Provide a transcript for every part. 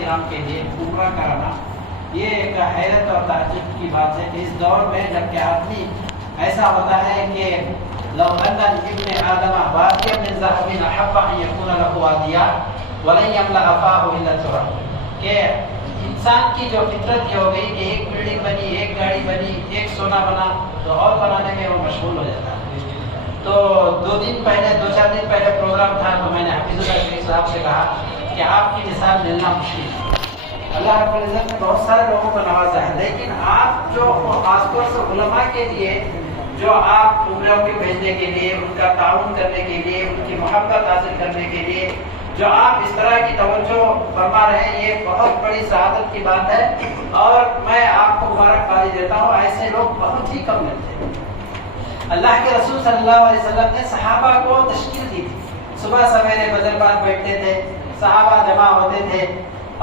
کرام کے لیے عمرہ کرانا یہ ایک حیرت اور تعجب کی بات ہے کہ اس دور میں جب کہ آدمی ایسا ہوتا ہے کہ لو ان ابن آدم وادیا من ذهب احب ان يكون له وادیا ولن يملا فاه الا التراب، کہ انسان کی جو فطرت یہ ہو گئی کہ ایک بلڈنگ بنی، ایک گاڑی بنی، ایک سونا بنا تو اور بنانے میں وہ مشغول ہو جاتا ہے۔ تو 2 دن پہلے 2-4 دن پہلے پروگرام تھا تو میں نے حفیظ اللہ شریف صاحب سے کہا کہ آپ کی مثال ملنا مشکل ہے۔ اللہ رب العزت نے بہت سارے لوگوں کو نوازا ہے، لیکن آپ جو خاص طور سے علماء کے لیے جو آپ عمروں کے بھیجنے کے لیے، ان کا تعاون کرنے کے لیے، ان کی محبت حاصل کرنے کے لیے جو آپ اس طرح کی توجہ فرما رہے ہیں، یہ بہت بڑی سعادت کی بات ہے اور میں آپ کو مبارکبادی دیتا ہوں۔ ایسے لوگ بہت ہی کم ملتے ہیں۔ اللہ کے رسول صلی اللہ علیہ وسلم نے صحابہ کو تشکیل دی تھی، صبح سویرے فجر بعد بیٹھتے تھے، صحابہ جمع ہوتے تھے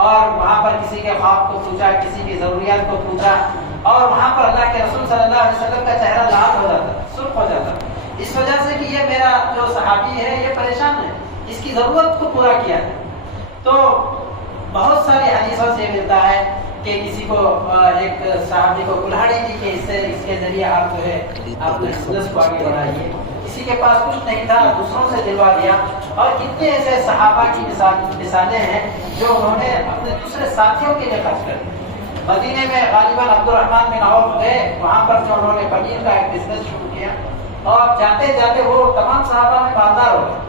اور وہاں پر کسی کے خواب کو پوچھا، کسی کی ضروریات کو پوچھا، اور وہاں پر اللہ کے رسول صلی اللہ علیہ وسلم کا چہرہ لال ہو جاتا، سرخ ہو جاتا، اس وجہ سے کہ یہ میرا جو صحابی ہے یہ پریشان ہے، اس کی ضرورت کو پورا کیا ہے۔ تو بہت ساری حدیثوں سے ملتا ہے کہ کسی کو ایک صحابی کو کلہاڑی دی کہ اس کے ذریعے آپ جو ہے آپ نے بزنس کو آگے بڑھائیے، کسی کے پاس کچھ نہیں تھا دوسروں سے دلوا دیا، اور کتنے ایسے صحابہ کی مثالیں ہیں جو انہوں نے اپنے دوسرے ساتھیوں کے لیے خرچ کر دی۔ مدینے میں غالباً عبد الرحمن بن عوف گئے، وہاں پر جو انہوں نے پنیر کا ایک بزنس شروع کیا اور جاتے جاتے وہ تمام صحابہ میں مالدار ہو گئے۔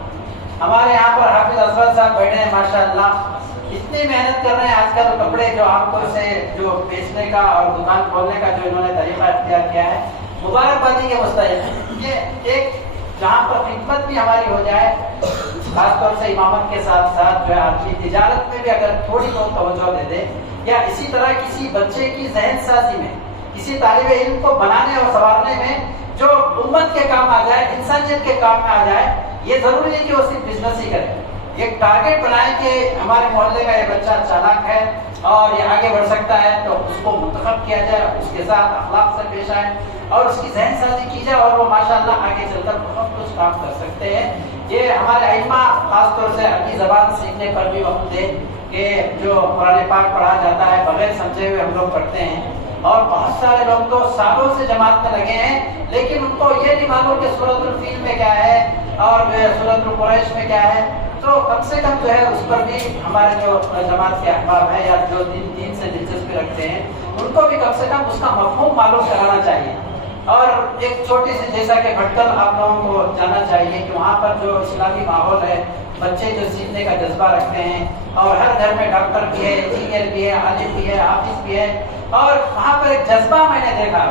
ہمارے یہاں پر حافظ اسود صاحب بیٹھے ہیں، ماشاء اللہ اتنی محنت کر رہے ہیں، آج کل کپڑے جو آپ کو سے جو بیچنے کا اور دکان کھولنے کا جو انہوں نے طریقہ اختیار کیا ہے، مبارکبادی کے مستحق ہے۔ یہ ایک جہاں پر خدمت بھی ہماری ہو جائے، خاص طور سے امامت کے ساتھ ساتھ جو ہے آدمی تجارت میں بھی اگر تھوڑی بہت توجہ دے دے، یا اسی طرح کسی بچے کی ذہن سازی میں، کسی طالب علم کو بنانے اور سنوارنے میں جو امت کے کام آ جائے، انسانیت کے کام میں آ جائے، یہ ضروری نہیں کہ وہ صرف بزنس ہی کرے۔ ایک ٹارگیٹ بنائیں کہ ہمارے محلے کا یہ بچہ چالاک ہے اور یہ آگے بڑھ سکتا ہے، تو اس کو منتخب کیا جائے، اس کے ساتھ اخلاق سے پیش آئے اور اس کی ذہن سازی کی جائے، اور وہ ماشاءاللہ آگے چل کر بہت کچھ کام کر سکتے ہیں۔ یہ ہمارے ائمہ خاص طور سے عربی زبان سیکھنے پر بھی وقت دے کہ جو قرآن پاک پڑھا جاتا ہے بغیر سمجھے ہوئے ہم لوگ پڑھتے ہیں، اور بہت سارے لوگ تو سالوں سے جماعت میں لگے ہیں لیکن ان کو یہ نہیں معلوم کہ سورۃ الفیل میں کیا ہے اور جو ہے سورۃ القریش میں کیا ہے۔ تو کم سے کم جو ہے اس پر بھی ہمارے جو جماعت کے احباب ہیں یا جو دین سے دلچسپی رکھتے ہیں ان کو بھی کم سے کم اس کا مفہوم معلوم کرانا چاہیے، اور ایک چھوٹی سی جیسا کہ بھٹکل آپ لوگوں کو جاننا چاہیے کہ وہاں پر جو اسلامی ماحول ہے، بچے جو سیکھنے کا جذبہ رکھتے ہیں، اور ہر گھر میں ڈاکٹر بھی ہے، انجینئر بھی ہے، عالم بھی ہے، حافظ بھی ہے، اور وہاں پر ایک جذبہ میں نے دیکھا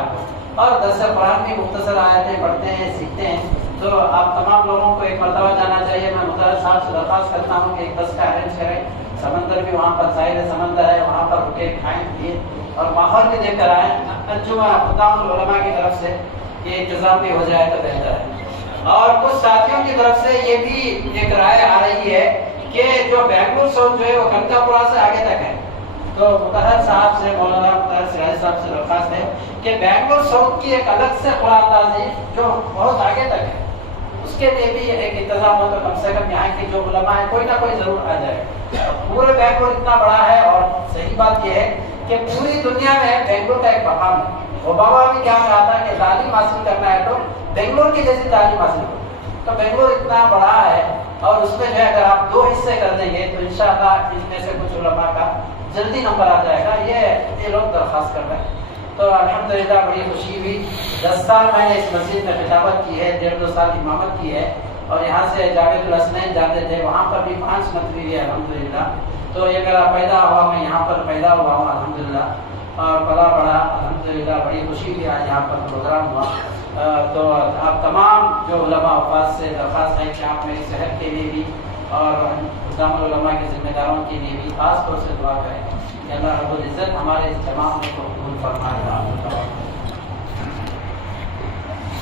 اور درس قرآن بھی مختصر آیتیں پڑھتے ہیں، سیکھتے ہیں۔ تو آپ تمام لوگوں کو ایک مرتبہ جانا چاہیے۔ میں مدرس صاحب سے درخواست کرتا ہوں کہ ایک بس کا ارینج کریں، سمندر بھی وہاں پر ظاہر سمندر ہے، وہاں پر رکے کھائیں پیے اور ماحول بھی دیکھ کر آئیں۔ انجمن خطام العلماء کی طرف سے یہ انتظام بھی ہو جائے تو بہتر ہے۔ اور کچھ ساتھیوں کی طرف سے یہ بھی ایک رائے آ رہی ہے کہ جو بینگلور ساؤتھ جو ہے وہ کنکاپورا سے آگے تک ہے، تو مطہر صاحب سے، مولانا مطہر سراج صاحب سے درخواست ہے کہ بینگلور ساؤتھ کی ایک الگ سے قرآن اندازی جو بہت آگے تک ہے، اس کے لیے بھی ایک انتظام ہو تو کم سے کم یہاں کے جو علماء ہیں کوئی نہ کوئی ضرور آ جائے۔ پورے بینگلور اتنا بڑا ہے، اور صحیح بات یہ ہے کہ پوری دنیا میں بینگلور کا ایک مقام ہے۔ اوباما بھی کیا کہا تھا کہ تعلیم حاصل کرنا ہے تو بینگلور کی جیسی تعلیم حاصل کرو، تو بینگلور اتنا بڑا ہے، اور اس میں جو ہے اگر آپ 2 حصے کر دیں گے تو انشاءاللہ اس میں سے کچھ علماء کا جلدی نمبر آ جائے گا۔ یہ لوگ درخواست کر رہے ہیں، تو الحمدللہ بڑی خوشی ہوئی۔ 10 سال میں نے اس مسجد میں خطابت کی ہے، 1.5-2 سال امامت کی ہے، اور یہاں سے جاوید الحسنین جاتے تھے، وہاں پر بھی 5 مرتبہ ہے الحمدللہ۔ تو یہ میرا پیدا ہوا، میں یہاں پر پیدا ہوا ہوں الحمدللہ، اور بڑا الحمدللہ بڑی خوشی ہوئی آج یہاں پر پروگرام ہوا۔ تو آپ تمام جو علماء وفات سے درخواست ہے کہ آپ میری صحت کے لیے بھی اور خطام العلماء کے ذمہ داروں کے لیے بھی خاص طور سے دعا کریں کہ اللہ رب العزت ہمارے اس جماعت کو قبول فرمائے۔